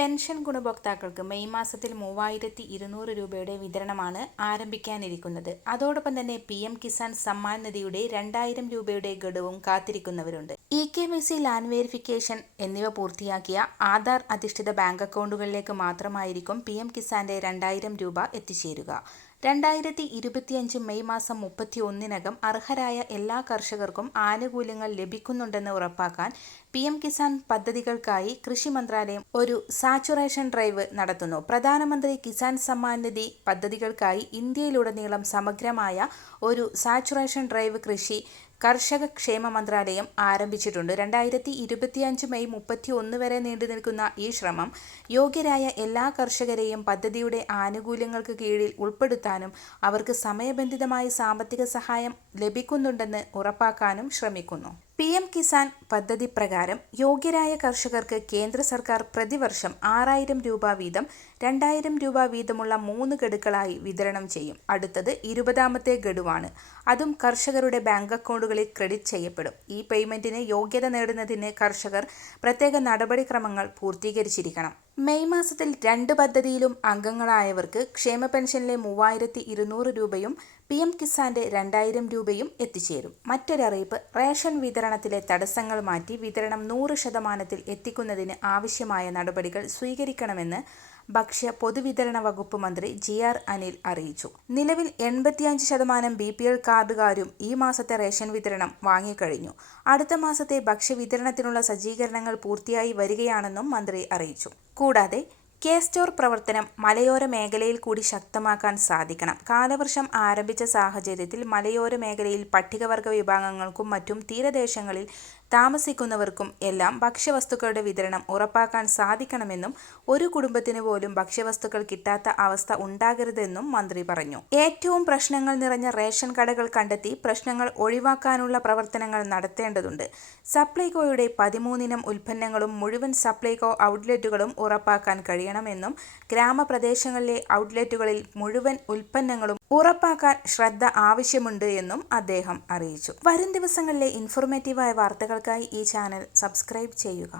Pension ഗുണഭോക്താക്കൾക്ക് May മാസത്തിൽ 3200 രൂപയുടെ വിതരണമാണ് ആരംഭിക്കാനിരിക്കുന്നത്. അതോടൊപ്പം തന്നെ PM കിസാൻ സമ്മാൻ നിധിയുടെ 2000 രൂപയുടെ ഗഡുവും കാത്തിരിക്കുന്നവരുണ്ട്. EKYC ലാൻഡ് വെരിഫിക്കേഷൻ എന്നിവ പൂർത്തിയാക്കിയ ആധാർ അധിഷ്ഠിത ബാങ്ക് അക്കൗണ്ടുകളിലേക്ക് മാത്രമായിരിക്കും PM കിസാന്റെ 2000 രൂപ എത്തിച്ചേരുക. 2025 മെയ് മാസം 31-നകം അർഹരായ എല്ലാ കർഷകർക്കും ആനുകൂല്യങ്ങൾ ലഭിക്കുന്നുണ്ടെന്ന് ഉറപ്പാക്കാൻ PM കിസാൻ പദ്ധതികൾക്കായി കൃഷി മന്ത്രാലയം ഒരു സാച്ചുറേഷൻ ഡ്രൈവ് നടത്തുന്നു. പ്രധാനമന്ത്രി കിസാൻ സമ്മാൻ നിധി പദ്ധതികൾക്കായി ഇന്ത്യയിലുടനീളം സമഗ്രമായ ഒരു സാച്ചുറേഷൻ ഡ്രൈവ് കർഷക ക്ഷേമ മന്ത്രാലയം ആരംഭിച്ചിട്ടുണ്ട്. 2025 മെയ് 31 വരെ നീണ്ടുനിൽക്കുന്ന ഈ ശ്രമം യോഗ്യരായ എല്ലാ കർഷകരെയും പദ്ധതിയുടെ ആനുകൂല്യങ്ങൾക്ക് കീഴിൽ ഉൾപ്പെടുത്താനും അവർക്ക് സമയബന്ധിതമായ സാമ്പത്തിക സഹായം ലഭിക്കുന്നുണ്ടെന്ന് ഉറപ്പാക്കാനും ശ്രമിക്കുന്നു. PM കിസാൻ പദ്ധതി പ്രകാരം യോഗ്യരായ കർഷകർക്ക് കേന്ദ്ര സർക്കാർ പ്രതിവർഷം 6000 രൂപ വീതം 2000 രൂപ വീതമുള്ള 3 ഗഡുക്കളായി വിതരണം ചെയ്യും. അടുത്തത് 20ാമത്തെ ഗഡുവാണ്. അതും കർഷകരുടെ ബാങ്ക് അക്കൗണ്ടുകളിൽ ക്രെഡിറ്റ് ചെയ്യപ്പെടും. ഈ പേയ്മെന്റിന് യോഗ്യത നേടുന്നതിന് കർഷകർ പ്രത്യേക നടപടിക്രമങ്ങൾ പൂർത്തീകരിച്ചിരിക്കണം. മെയ് മാസത്തിൽ 2 പദ്ധതിയിലും അംഗങ്ങളായവർക്ക് ക്ഷേമ പെൻഷനിലെ 3200 രൂപയും PM കിസാന്റെ 2000 രൂപയും എത്തിച്ചേരും. മറ്റൊരറിയിപ്പ്, റേഷൻ വിതരണത്തിലെ തടസ്സങ്ങൾ മാറ്റി വിതരണം 100% എത്തിക്കുന്നതിന് ആവശ്യമായ നടപടികൾ സ്വീകരിക്കണമെന്ന് ഭക്ഷ്യ പൊതുവിതരണ വകുപ്പ് മന്ത്രി GR അനിൽ അറിയിച്ചു. നിലവിൽ 85% BPL കാർഡുകാരും ഈ മാസത്തെ റേഷൻ വിതരണം വാങ്ങിക്കഴിഞ്ഞു. അടുത്ത മാസത്തെ ഭക്ഷ്യവിതരണത്തിനുള്ള സജ്ജീകരണങ്ങൾ പൂർത്തിയായി വരികയാണെന്നും മന്ത്രി അറിയിച്ചു. കൂടാതെ K-സ്റ്റോർ പ്രവർത്തനം മലയോര മേഖലയിൽ കൂടി ശക്തമാക്കാൻ സാധിക്കണം. കാലവർഷം ആരംഭിച്ച സാഹചര്യത്തിൽ മലയോര മേഖലയിൽ പട്ടികവർഗ വിഭാഗങ്ങൾക്കും മറ്റും തീരദേശങ്ങളിൽ താമസിക്കുന്നവർക്കും എല്ലാം ഭക്ഷ്യവസ്തുക്കളുടെ വിതരണം ഉറപ്പാക്കാൻ സാധിക്കണമെന്നും ഒരു കുടുംബത്തിന് പോലും ഭക്ഷ്യവസ്തുക്കൾ കിട്ടാത്ത അവസ്ഥ ഉണ്ടാകരുതെന്നും മന്ത്രി പറഞ്ഞു. ഏറ്റവും പ്രശ്നങ്ങൾ നിറഞ്ഞ റേഷൻ കടകൾ കണ്ടെത്തി പ്രശ്നങ്ങൾ ഒഴിവാക്കാനുള്ള പ്രവർത്തനങ്ങൾ നടത്തേണ്ടതുണ്ട്. സപ്ലൈകോയുടെ 13 ഇനം ഉൽപ്പന്നങ്ങളും മുഴുവൻ സപ്ലൈകോ ഔട്ട്ലെറ്റുകളും ഉറപ്പാക്കാൻ കഴിയണമെന്നും ഗ്രാമപ്രദേശങ്ങളിലെ ഔട്ട്ലെറ്റുകളിൽ മുഴുവൻ ഉൽപ്പന്നങ്ങളും ഉറപ്പാക്കാൻ ശ്രദ്ധ ആവശ്യമുണ്ട് എന്നും അദ്ദേഹം അറിയിച്ചു. വരും ദിവസങ്ങളിലെ ഇൻഫോർമേറ്റീവായ വാർത്തകൾക്കായി ഈ ചാനൽ സബ്സ്ക്രൈബ് ചെയ്യുക.